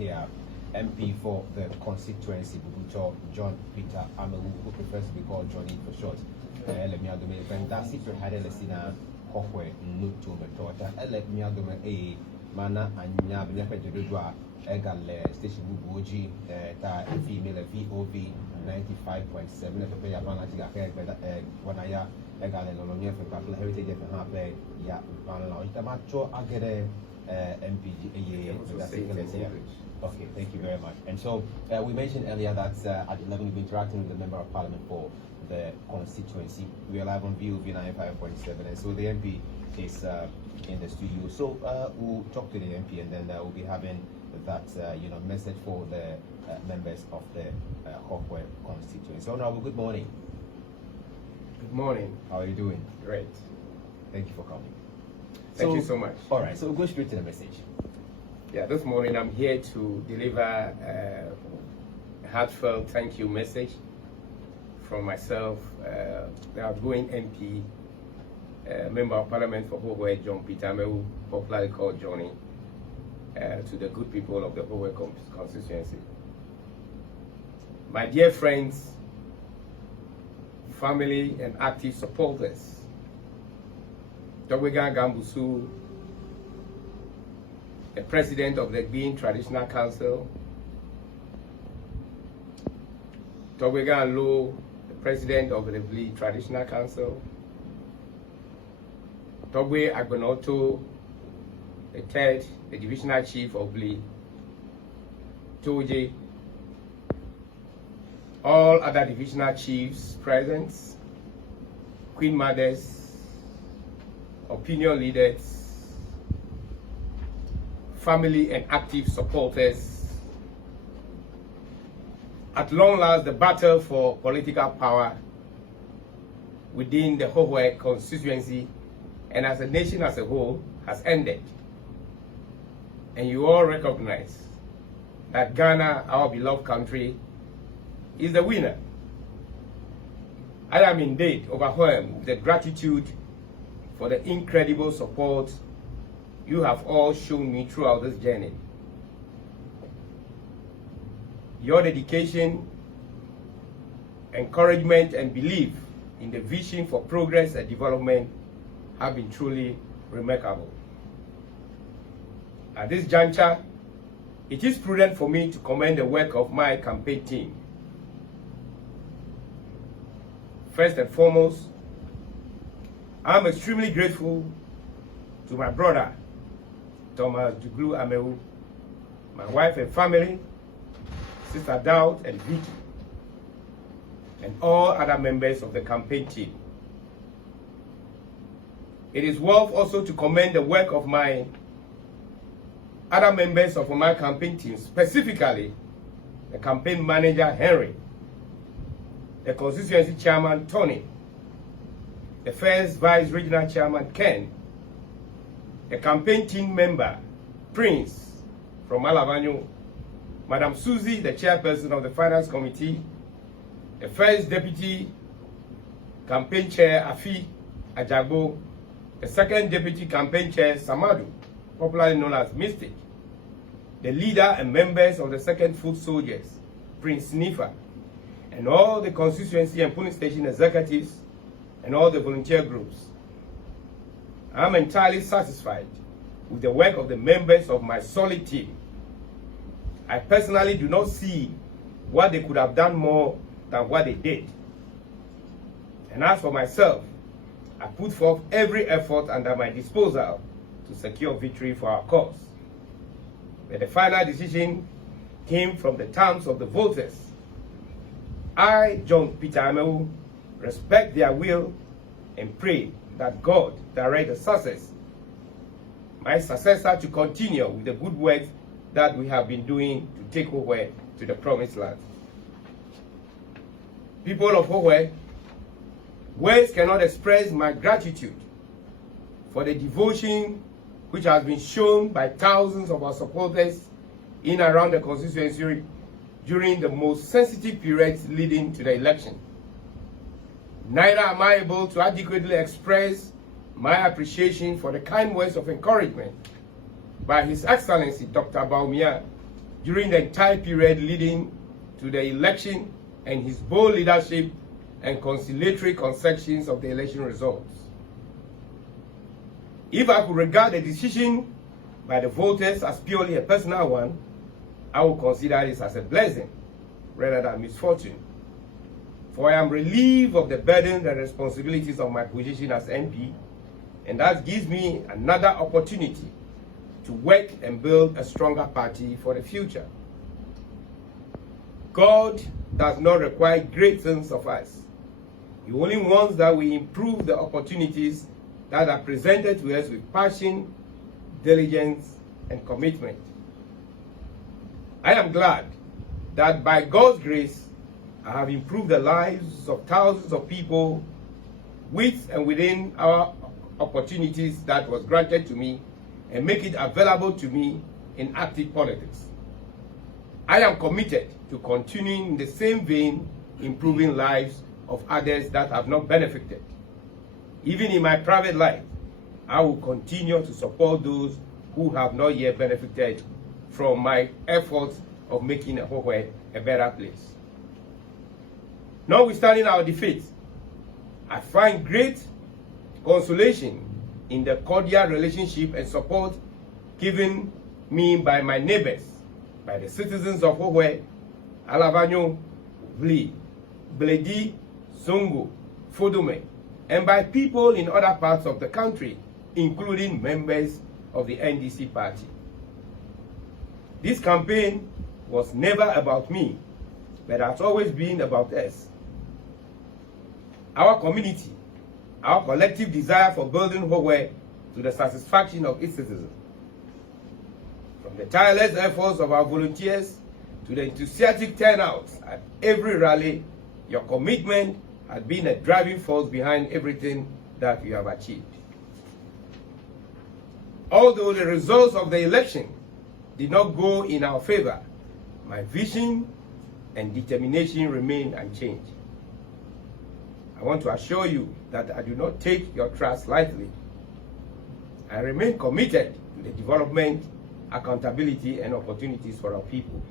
here, MP for the constituency, Bubucho John Peter Amewu, who prefers to be called Johnny for short. Let me add me fantastic to had a lesson, Hohoe, no to me daughter, let me add a mana and Yabnepa de Dua, Egal Station Bubuji, female VOV 95.7, the pay Wanaya, Egal Lolonia for Capital Heritage and Harpe, Ya, Vanilla, Tamacho, Agere, MPG, Okay, thank you very much. And so we mentioned earlier that at 11 we'll be interacting with the Member of Parliament for the constituency. We are live on VOV 95.7, and so the MP is in the studio. So we'll talk to the MP, and then we'll be having that message for the members of the Hohoe constituency. So now, good morning. Good morning. How are you doing? Great. Thank you for coming. Thank you so much. All right, so we'll go straight to the message. Yeah, this morning I'm here to deliver a heartfelt thank you message from myself, the outgoing MP, Member of Parliament for Hohoe, John Peter Amewu, popularly called Johnny, to the good people of the Hohoe constituency. My dear friends, family and active supporters, Dogwega Gambusu, the President of the Being Traditional Council, Togwega Lo, the President of the Blee Traditional Council, Togwe Agbonoto, the Third, the Divisional Chief of Blee, Toje, all other divisional chiefs present, Queen Mothers, opinion leaders, family and active supporters. At long last, the battle for political power within the Hohoe constituency and as a nation as a whole has ended. And you all recognize that Ghana, our beloved country, is the winner. I am indeed overwhelmed with the gratitude for the incredible support you have all shown me throughout this journey. Your dedication, encouragement, and belief in the vision for progress and development have been truly remarkable. At this juncture, it is prudent for me to commend the work of my campaign team. First and foremost, I'm extremely grateful to my brother, Thomas Juglu Amewu, my wife and family, Sister Dowd and Vicky, and all other members of the campaign team. It is worth also to commend the work of my other members of my campaign team, specifically the campaign manager Henry, the constituency chairman Tony, the first vice regional chairman Ken, the campaign team member Prince from Alavanyo, Madam Susie, the chairperson of the finance committee, the first deputy campaign chair Afi Ajagbo, the second deputy campaign chair Samadu, popularly known as Mystic, the leader and members of the second foot soldiers, Prince Nifa, and all the constituency and polling station executives and all the volunteer groups. I am entirely satisfied with the work of the members of my solid team. I personally do not see what they could have done more than what they did. And as for myself, I put forth every effort under my disposal to secure victory for our cause. But the final decision came from the terms of the voters. I, John Peter Amewu, respect their will and pray that God direct the success, my successor, to continue with the good work that we have been doing to take Hohoe to the promised land. People of Hohoe, words cannot express my gratitude for the devotion which has been shown by thousands of our supporters in and around the constituency during the most sensitive periods leading to the election. Neither am I able to adequately express my appreciation for the kind words of encouragement by His Excellency Dr. Baumia, during the entire period leading to the election and his bold leadership and conciliatory concessions of the election results. If I could regard the decision by the voters as purely a personal one, I would consider this as a blessing rather than misfortune. For I am relieved of the burden and responsibilities of my position as MP, and that gives me another opportunity to work and build a stronger party for the future. God does not require great things of us. He only wants that we improve the opportunities that are presented to us with passion, diligence, and commitment. I am glad that by God's grace, I have improved the lives of thousands of people with and within our opportunities that was granted to me and make it available to me in active politics. I am committed to continuing in the same vein, improving lives of others that have not benefited. Even in my private life, I will continue to support those who have not yet benefited from my efforts of making Hohoe a better place. Notwithstanding our defeat, I find great consolation in the cordial relationship and support given me by my neighbors, by the citizens of Hohoe, Alavanyo, Vli, Bledi, Zongo, Fodome, and by people in other parts of the country, including members of the NDC party. This campaign was never about me, but has always been about us. Our community, our collective desire for building Hohoe to the satisfaction of its citizens. From the tireless efforts of our volunteers to the enthusiastic turnouts at every rally, your commitment has been a driving force behind everything that you have achieved. Although the results of the election did not go in our favor, my vision and determination remain unchanged. I want to assure you that I do not take your trust lightly. I remain committed to the development, accountability, and opportunities for our people.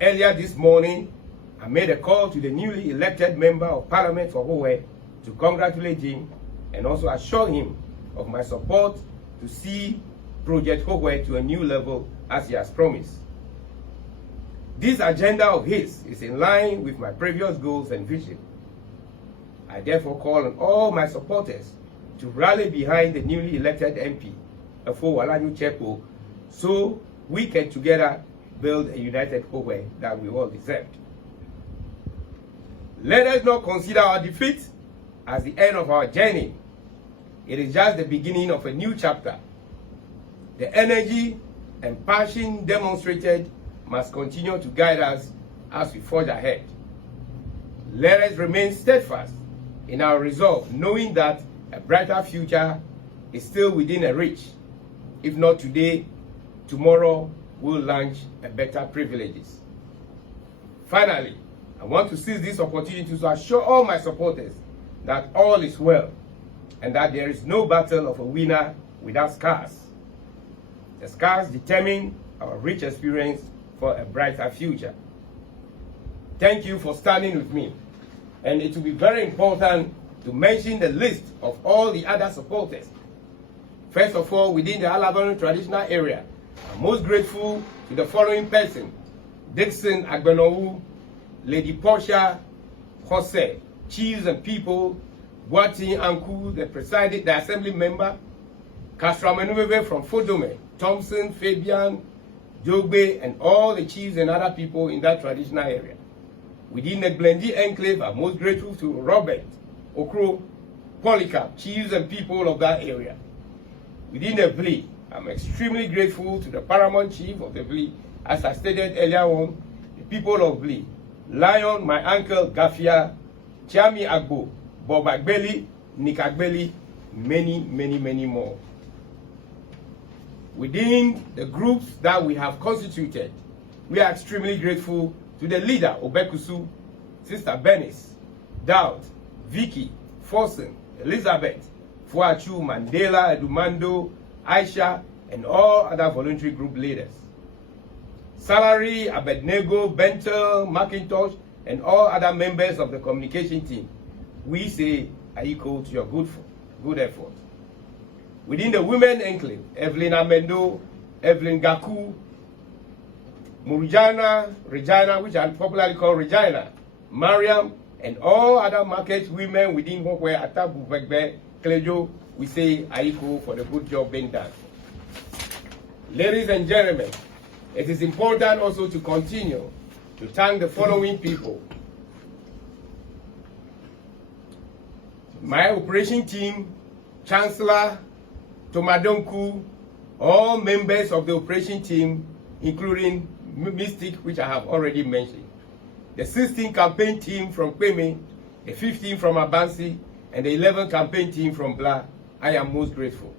Earlier this morning, I made a call to the newly elected member of Parliament for Hohoe to congratulate him and also assure him of my support to see Project Hohoe to a new level as he has promised. This agenda of his is in line with my previous goals and vision. I therefore call on all my supporters to rally behind the newly elected MP, Afo Walanyu Chepo, so we can together build a united Hohoe that we all deserve. Let us not consider our defeat as the end of our journey. It is just the beginning of a new chapter. The energy and passion demonstrated must continue to guide us as we forge ahead. Let us remain steadfast in our resolve, knowing that a brighter future is still within a reach. If not today, tomorrow we'll launch a better privileges. Finally, I want to seize this opportunity to assure all my supporters that all is well and that there is no battle of a winner without scars. The scars determine our rich experience for a brighter future. Thank you for standing with me. And it will be very important to mention the list of all the other supporters. First of all, within the Alavan traditional area, I'm most grateful to the following person: Dixon Agbenowu, Lady Portia, Jose, chiefs and people, Wati Anku, the assembly member, Kastramenubebe from Fodome, Thompson, Fabian, Jogbe, and all the chiefs and other people in that traditional area. Within the Blendi enclave, I'm most grateful to Robert, Okro, Polycarp, chiefs and people of that area. Within the Vli, I'm extremely grateful to the paramount chief of the Vli, as I stated earlier on, the people of Vli, Lion, my uncle Gafia, Chami Agbo, Bob Agbeli, Nick Agbeli, many more. Within the groups that we have constituted, we are extremely grateful to the leader, Obekusu, Sister Bernice, Dowd, Vicky, Forsen, Elizabeth, Fuachu, Mandela, Edumando, Aisha, and all other voluntary group leaders. Salary, Abednego, Bentel, McIntosh, and all other members of the communication team, we say are equal to your good effort. Within the women enclave, Evelyn Amendo, Evelyn Gaku, Murjana, Regina, which are popularly called Regina, Mariam, and all other market women within Hohoe, Atabu, Begbe, Klejo, we say are equal for the good job being done. Ladies and gentlemen, it is important also to continue to thank the following people. My operation team, Chancellor, Tomadonku, all members of the operation team, including Mystic, which I have already mentioned. The 16 campaign team from Kweme, the 15 from Abansi, and the 11 campaign team from Bla, I am most grateful.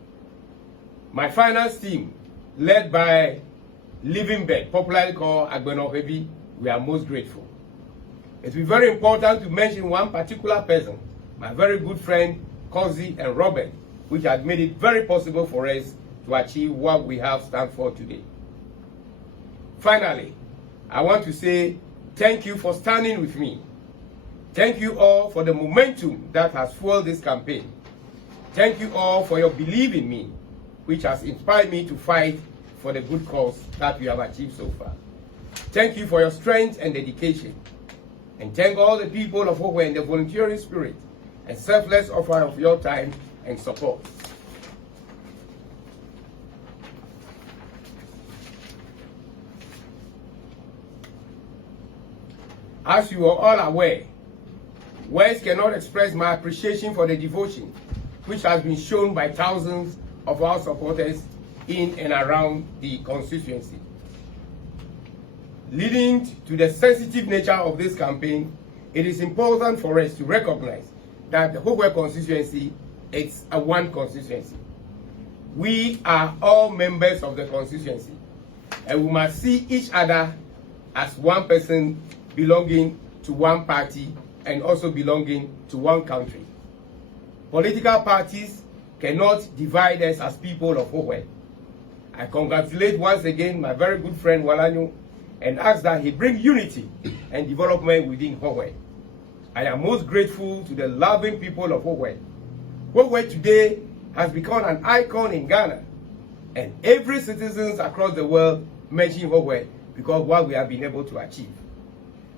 My finance team, led by Living Bed, popularly called Agbenohebi, we are most grateful. It's very important to mention one particular person, my very good friend, Kozi and Robert, which had made it very possible for us to achieve what we have stand for today. Finally, I want to say thank you for standing with me. Thank you all for the momentum that has fueled this campaign. Thank you all for your belief in me, which has inspired me to fight for the good cause that we have achieved so far. Thank you for your strength and dedication. And thank all the people of Hohoe and the volunteering spirit and selfless offer of your time and support. As you are all aware, words cannot express my appreciation for the devotion which has been shown by thousands of our supporters in and around the constituency. Leading to the sensitive nature of this campaign, it is important for us to recognize that the Hohoe constituency is a one constituency. We are all members of the constituency, and we must see each other as one person belonging to one party and also belonging to one country. Political parties cannot divide us as people of Hohoe. I congratulate once again my very good friend Walanyo and ask that he bring unity and development within Hohoe. I am most grateful to the loving people of Hohoe. Hohoe today has become an icon in Ghana, and every citizen across the world mention Hohoe because of what we have been able to achieve.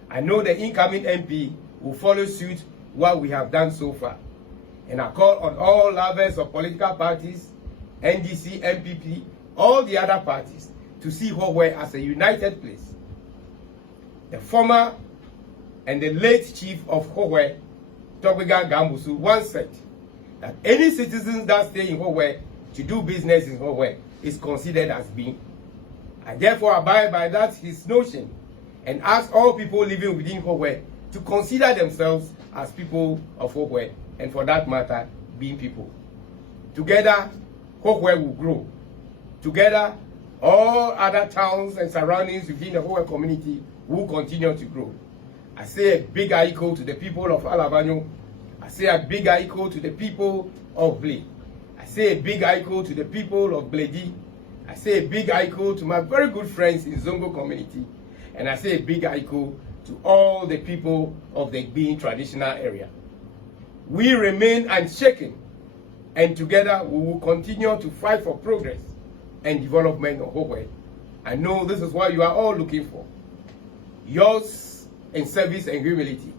I know the incoming MP will follow suit what we have done so far. And I call on all lovers of political parties, NDC, MPP, all the other parties, to see Hohoe as a united place. The former and the late chief of Hohoe, Tokwega Gambusu, once said that any citizen that stay in Hohoe to do business in Hohoe is considered as being. I therefore abide by that his notion and ask all people living within Hohoe to consider themselves as people of Hohoe, and for that matter, being people. Together, Hohoe will grow. Together, all other towns and surroundings within the Hohoe community will continue to grow. I say a big echo to the people of Alabanyo. I say a big echo to the people of Ble. I say a big echo to the people of Bledi. I say a big echo to my very good friends in Zongo community. And I say a big echo to all the people of the Gbin traditional area. We remain unshaken, and together we will continue to fight for progress and development of Hohoe. I know this is what you are all looking for. Yours in service and humility.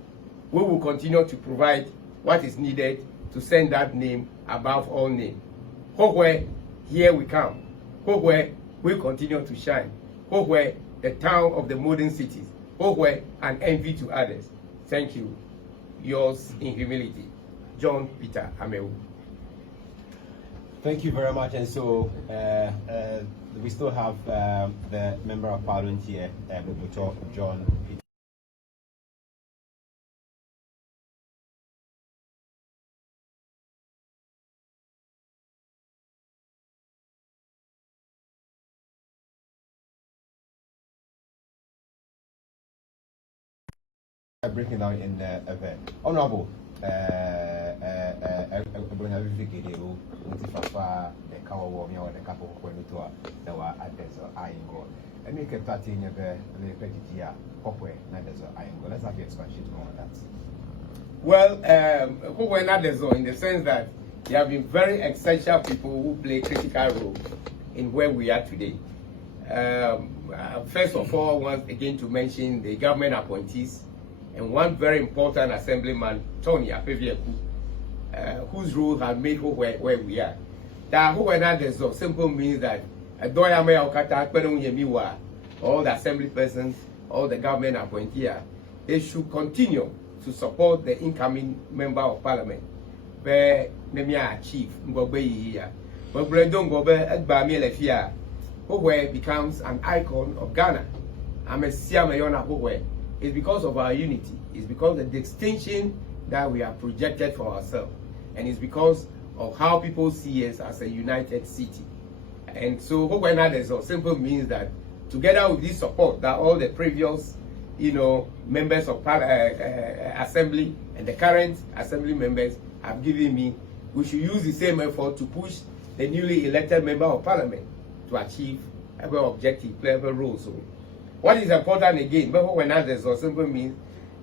We will continue to provide what is needed to send that name above all names. Hohoe, here we come. Hohoe will continue to shine. Hohoe, the town of the modern cities. Hohoe, an envy to others. Thank you. Yours in humility, John Peter Amewu. Thank you very much. And so we still have the Member of Parliament here, John Peter. Breaking down in the event. Honorable, bring a video, Mutifafa, the cow warming or the couple of when to the address or Iron. And make a party in a very petty Hohoe, Nadas or Iron. Let's have the expansion on that. Well, Hohoe Nadas in the sense that they have been very essential people who play critical role in where we are today. First of all, once again to mention the government appointees and one very important assemblyman, Tony Apevieku, whose role has made Hohoe where we are. That Hohoe Nadas simple means that all the assembly persons, all the government appointees, they should continue to support the incoming member of parliament. Where Nemia chief Ngobe here. But Bredon Gobe Egbami Lefia, Hohoe becomes an icon of Ghana. I'm a Siamayona Hohoe. It's because of our unity. It's because of the distinction that we have projected for ourselves. And it's because of how people see us as a united city. And so Hohoe Nadas simple means that together with this support that all the previous, members of assembly and the current assembly members have given me, we should use the same effort to push the newly elected member of parliament to achieve every objective, play every role. So, what is important again, but when others or simply means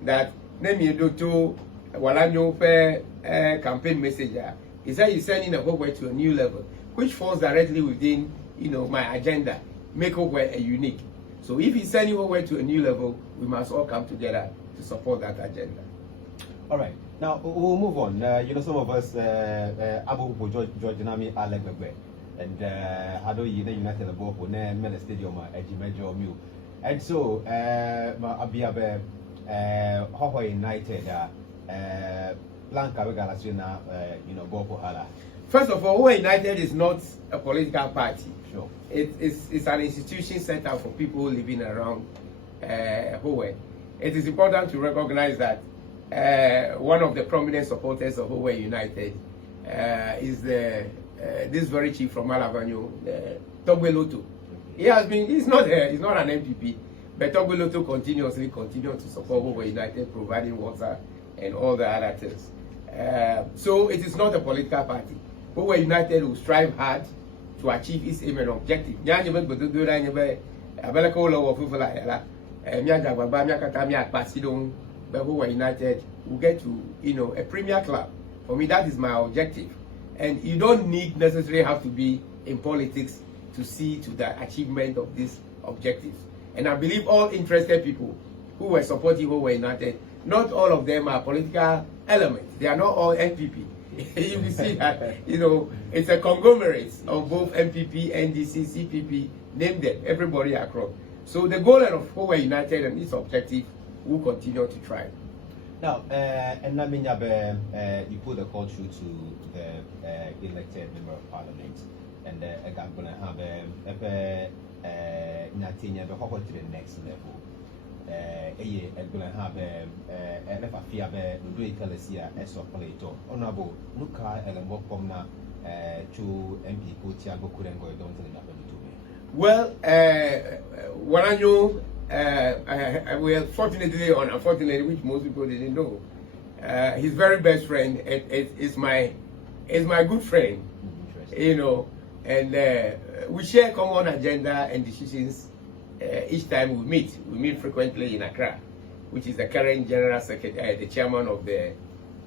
that Nemi Doto Walanyo campaign messenger is that he's sending a Hohoe to a new level, which falls directly within my agenda, make Hohoe a unique. So if he's sending Hohoe to a new level, we must all come together to support that agenda. All right. Now we'll move on. Some of us, Amewu George Nami Alegbegbe, and Hado Yine United the Ball for Mele Stadium at Jimejo Mew. And so, Abiabe Hohoe United, Blanca Regalasina, Ball for Hala. First of all, Hohoe United is not a political party. Sure. It's an institution set up for people living around Hohoe. It is important to recognize that one of the prominent supporters of Hohoe United is this very chief from Malavanyo, Togbeloto. He's not an MPP, but Togbeloto continues to support Hohoe United, providing water and all the other things. So it is not a political party. Hohoe United will strive hard to achieve its aim and objective. Hohoe United will get to a premier club. For me, that is my objective. And you don't necessarily have to be in politics to see to the achievement of these objectives. And I believe all interested people who were supporting Hohoe United, not all of them are political elements. They are not all NPP. You will see that it's a conglomerate of both MPP, NDC, CPP, name them, everybody across. So the goal of Hohoe United and its objective will continue to try. Now, and I mean, you put the call through to the elected member of parliament, and I'm going to have Natinya the Hohoe to the next level. I'm going to have a Honorable Luka Elembokomna to MP Tiago Kurengo. Don't think that to me. Well, what I know. Well, fortunately or unfortunately, which most people didn't know, his very best friend is my good friend, and we share common agenda and decisions each time we meet. We meet frequently in Accra, which is the current general secretary, the chairman of the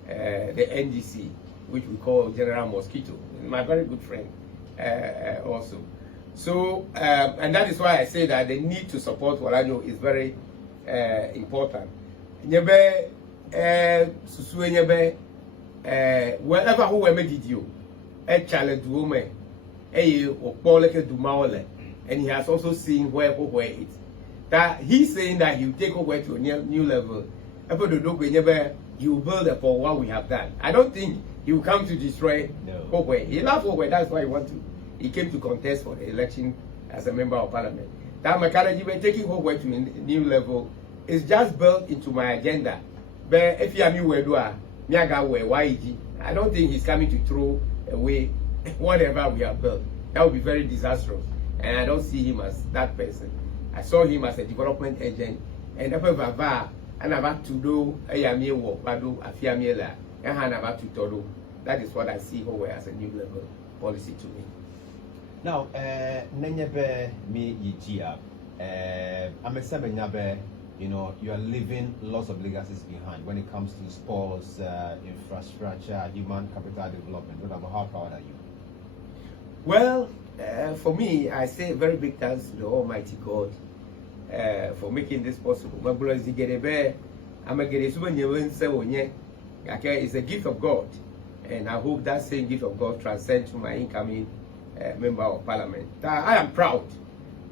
NDC, which we call General Mosquito. He's my very good friend also. So, and that is why I say that the need to support Walanyo is very important. Wherever whoever did you, a challenge woman, and he has also seen where Hohoe is. That he's saying that he will take Hohoe to a new level. He will build upon what we have done. I don't think he will come to destroy Hohoe. He loves Hohoe, that's why he came to contest for the election as a member of parliament. That Makaraji taking Hohoe to a new level is just built into my agenda. But if you are new, I don't think he's coming to throw away whatever we have built. That would be very disastrous. And I don't see him as that person. I saw him as a development agent. And and about to do a Amewu, That is what I see Hohoe as a new level policy to me. Now, Nenyebe me yijia, Amesemenyabe, you know, you are leaving lots of legacies behind when it comes to sports, infrastructure, human capital development. How proud are you? Well, for me, I say a very big thanks to the Almighty God for making this possible. It's a gift of God, and I hope that same gift of God transcends to my incoming member of parliament. I am proud,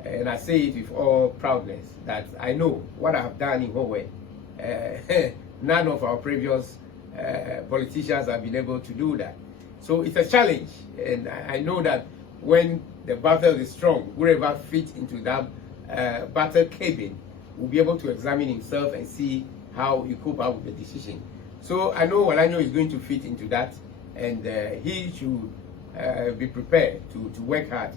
and I say it with all proudness, that I know what I have done in Hohoe. None of our previous politicians have been able to do that. So it's a challenge, and I know that when the battle is strong, whoever fits into that battle cabin will be able to examine himself and see how he cope up with the decision. So I know Walanyo is going to fit into that, and he should be prepared to work hard.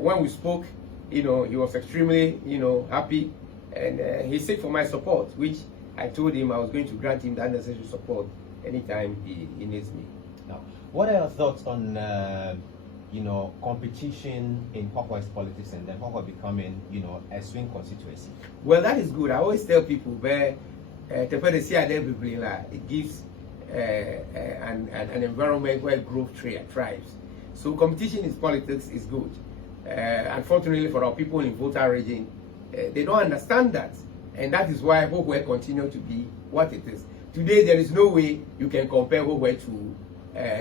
When we spoke, you know, he was extremely, you know, happy, and he seek for my support, which I told him I was going to grant him that necessary support anytime he needs me. Now, what are your thoughts on, you know, competition in Hohoe's politics and then Hohoe becoming, you know, a swing constituency? Well, that is good. I always tell people where it gives an environment where growth thrives. So competition in politics is good. Unfortunately for our people in Volta region, they don't understand that. And that is why Hohoe continue to be what it is. Today, there is no way you can compare Hohoe to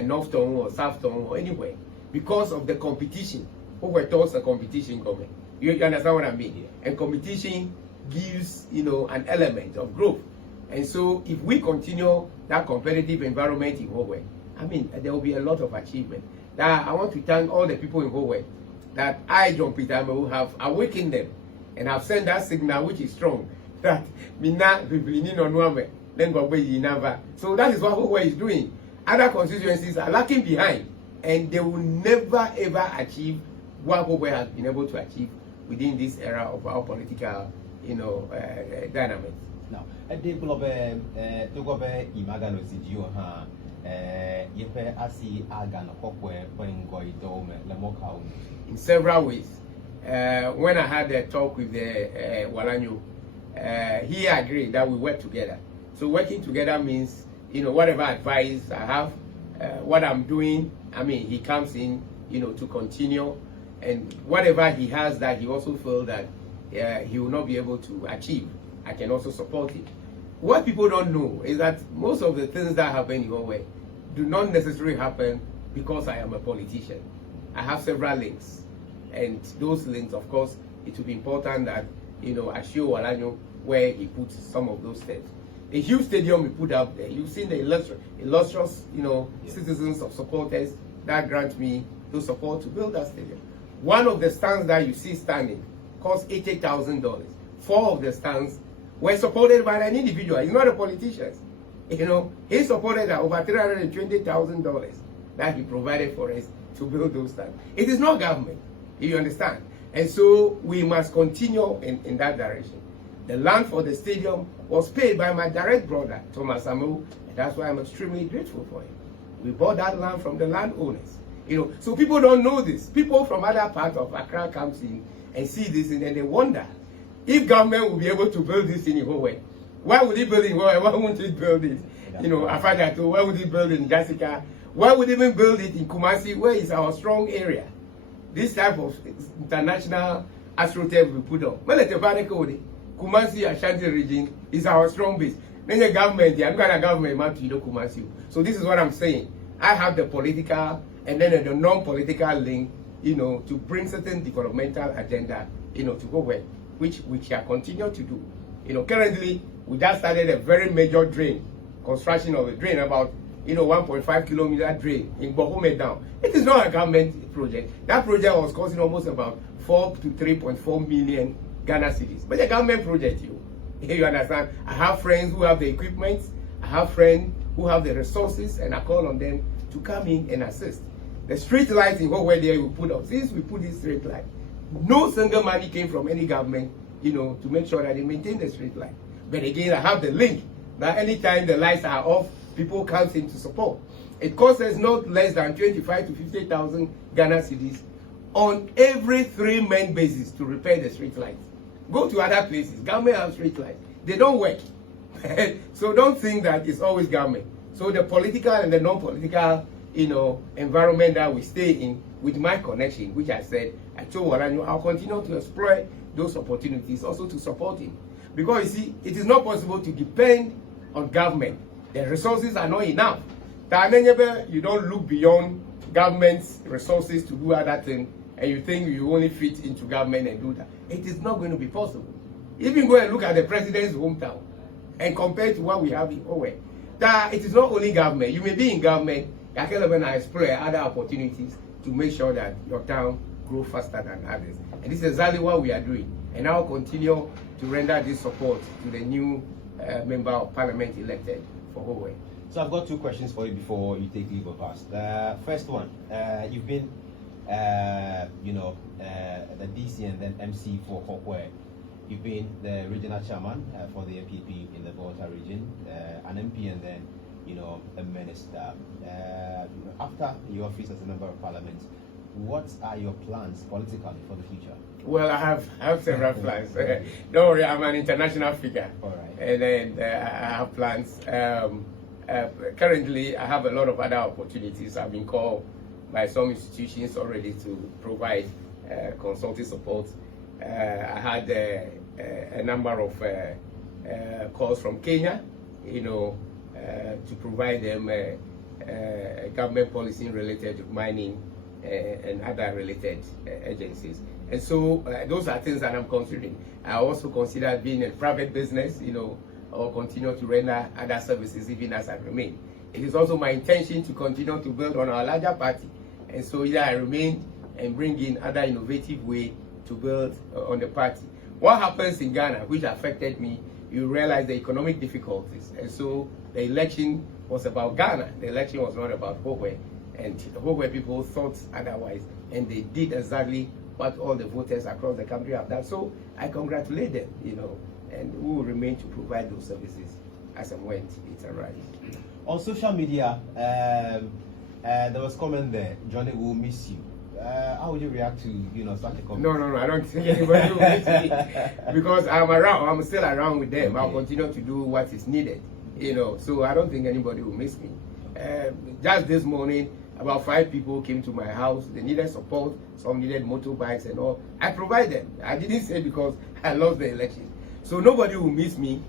North Town or South Town or anywhere because of the competition. Hohoe towards a competition government. You understand what I mean? Yeah. And competition gives, you know, an element of growth. And so if we continue that competitive environment in Hohoe, I mean, there will be a lot of achievement. Now, I want to thank all the people in Hohoe that I, John Peter Amewu, have awakened them and have sent that signal which is strong that so that is what Hohoe is doing. Other constituencies are lacking behind, and they will never ever achieve what Hohoe has been able to achieve within this era of our political, you know, dynamics. Now, a day globe, to go back, Imagano Sidio, Yepe Asi Agan, Hohoe, Pengoi Dome, Lemoka. In several ways. When I had a talk with the Walanyo, he agreed that we work together. So working together means, you know, whatever advice I have, what I'm doing, I mean, he comes in, you know, to continue, and whatever he has that he also feels that he will not be able to achieve, I can also support it. What people don't know is that most of the things that happen in Hohoe do not necessarily happen because I am a politician. I have several links, and those links, of course, it will be important that, you know, I show Walanyo where he puts some of those steps. A huge stadium we put up there. You've seen the illustrious, you know, citizens of supporters that grant me those support to build that stadium. One of the stands that you see standing cost $80,000. 4 of the stands were supported by an individual. He's not a politician. You know, he supported over $320,000 that he provided for us to build those stands. It is not government, you understand. And so we must continue in that direction. The land for the stadium was paid by my direct brother, Thomas Amewu, and that's why I'm extremely grateful for him. We bought that land from the landowners. You know, so people don't know this. People from other parts of Accra comes in and see this, and then they wonder if government will be able to build this in Hohoe. Why would it build it? Why won't it build it? You know, Afagato, why would it build it in Jessica? Why would it even build it in Kumasi, where is our strong area? This type of international astroturf we put on. Kumasi Ashanti region is our strong base. Then the government, the Angana government, Kumasi. So this is what I'm saying. I have the political and then the non-political link, you know, to bring certain developmental agenda, you know, to Hohoe, which we shall continue to do. You know, currently we just started a very major drain, construction of a drain, about, you know, 1.5 kilometer drain in Hohoe down. It is not a government project. That project was costing almost about 4 to 3.4 million Ghana cedis. But a government project, you understand? I have friends who have the equipment, I have friends who have the resources, and I call on them to come in and assist. The street lights in Hohoe there we put up. Since we put this street light, no single money came from any government, you know, to make sure that they maintain the street light. But again, I have the link that anytime the lights are off people comes in to support. It costs us not less than 25 to 50,000 Ghana cedis on every 3-month basis to repair the street lights. Go to other places, government have street lights. They don't work. So don't think that it's always government. So the political and the non-political, environment that we stay in, with my connection, which I said, I told Waranyo, I'll continue to explore those opportunities, also to support him. Because you see, it is not possible to depend on government. The resources are not enough. You don't look beyond government's resources to do other things, and you think you only fit into government and do that. It is not going to be possible. Even go and look at the president's hometown and compare to what we have in Hohoe. That it is not only government. You may be in government, you can explore other opportunities to make sure that your town grows faster than others. And this is exactly what we are doing. And I will continue to render this support to the new member of parliament elected for Hohoe. So I've got 2 questions for you before you take leave of us. First one, you've been, the DC and then MC for Hohoe. You've been the regional chairman for the MPP in the Volta region, an MP and then, a minister. After your office as a member of parliament, what are your plans politically for the future? Well, I have several plans. Don't worry, I'm an international figure. All right. And then I have plans. Currently, I have a lot of other opportunities. I've been called by some institutions already to provide consulting support. I had a number of calls from Kenya, to provide them government policy related to mining and other related agencies. And so those are things that I'm considering. I also consider being a private business, or continue to render other services even as I remain. It is also my intention to continue to build on our larger party. And so either I remain and bring in other innovative way to build on the party. What happens in Ghana, which affected me, you realize the economic difficulties. And so the election was about Ghana. The election was not about Hohoe. And the Hohoe people thought otherwise. And they did exactly what all the voters across the country have done. So I congratulate them, and we will remain to provide those services as and when it arrives. On social media, there was comment there, Johnny will miss you. How would you react to, such a comment? No, I don't think anybody will miss me. Because I'm still around with them. Okay. I'll continue to do what is needed, so I don't think anybody will miss me. Just this morning, about 5 people came to my house. They needed support. Some needed motorbikes and all. I provide them. I didn't say because I lost the election. So nobody will miss me.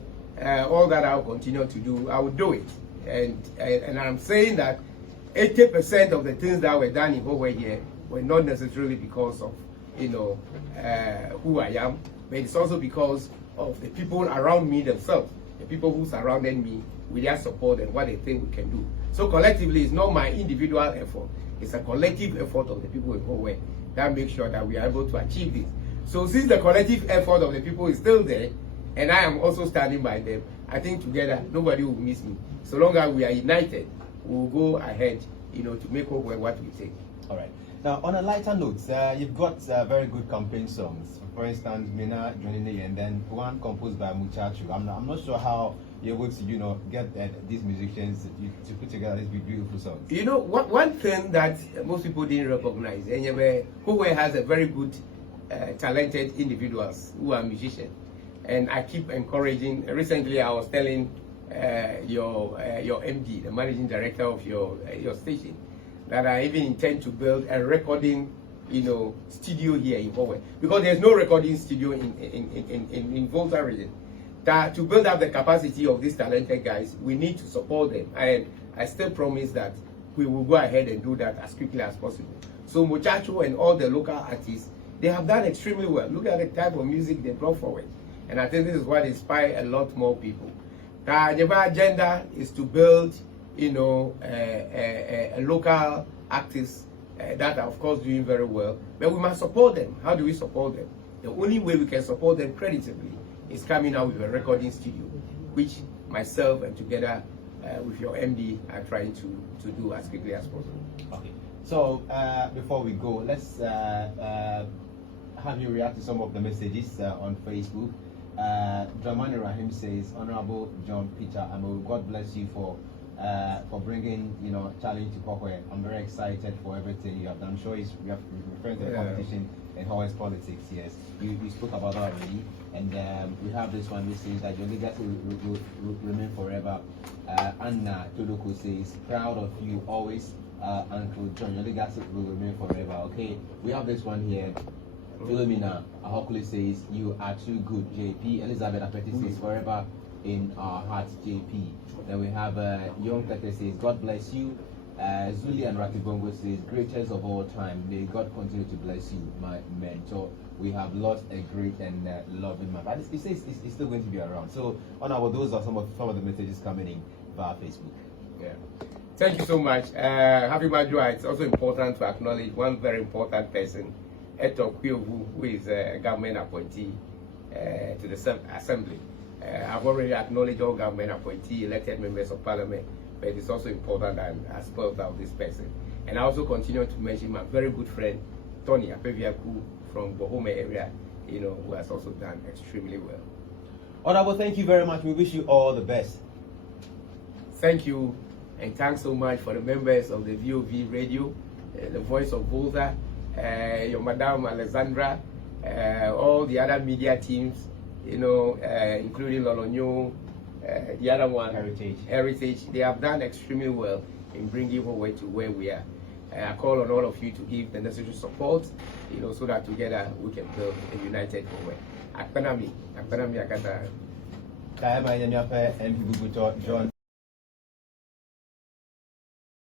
All that I'll continue to do, I will do it. And I'm saying that 80% of the things that were done in Hohoe here were not necessarily because of, who I am, but it's also because of the people around me themselves, the people who surrounded me with their support and what they think we can do. So collectively, it's not my individual effort. It's a collective effort of the people in Hohoe that makes sure that we are able to achieve this. So since the collective effort of the people is still there, and I am also standing by them, I think together, nobody will miss me. So long as we are united, we will go ahead, to make Hohoe what we say. All right. Now, on a lighter note, you've got very good campaign songs. For instance, Mina Johnny, and then one composed by Muchachu. I'm not sure how you're able to, get these musicians to put together these beautiful songs. One thing that most people didn't recognize, anyway, Hohoe has a very good, talented individuals who are musicians, and I keep encouraging. Recently, I was telling your MD, the managing director of your station, that I even intend to build a recording, studio here in Hohoe, because there's no recording studio in Volta region. That to build up the capacity of these talented guys, we need to support them, and I still promise that we will go ahead and do that as quickly as possible. So Muchacho and all the local artists, they have done extremely well. Look at the type of music they brought forward, and I think this is what inspires a lot more people. The agenda is to build, a local artists that are of course doing very well, but we must support them. How do we support them? The only way we can support them creditably is coming out with a recording studio, which myself and together with your MD are trying to do as quickly as possible. Okay. So before we go, let's have you react to some of the messages on Facebook. Dramani Rahim says, Honorable John Peter Amewu, God bless you for for bringing, challenge to Hohoe. I'm very excited for everything you have done. I'm sure we have referring to the competition in Hohoe's politics. Yes, you spoke about that already, and we have this one which says that your legacy will remain forever. Anna Todoko says, proud of you always, Uncle John. Your legacy will remain forever. Okay, we have this one here. Philomena Ahokule says, you are too good, JP. Elizabeth Apeti says, forever in our hearts, JP. Then we have Young Tete says, God bless you. Zuli and Ratibongo says, greatest of all time. May God continue to bless you, my mentor. We have lost a great and loving man. But it says it's still going to be around. So, those are some of the messages coming in via Facebook. Yeah. Thank you so much. Happy Majua. It's also important to acknowledge one very important person, Eto Kyovu, who is a government appointee to the Assembly. I've already acknowledged all government appointee, elected members of parliament, but it's also important that I spelled out this person. And I also continue to mention my very good friend, Tony Apeviaku from Hohoe area, who has also done extremely well. Honorable, thank you very much. We wish you all the best. Thank you, and thanks so much for the members of the VOV Radio, the Voice of Volta, your Madam Alexandra, all the other media teams, including Lolonyo, the other one, Heritage. They have done extremely well in bringing Hohoe to where we are. I call on all of you to give the necessary support, so that together we can build a united Hohoe. Akpanami, Akata. Kaya ba John?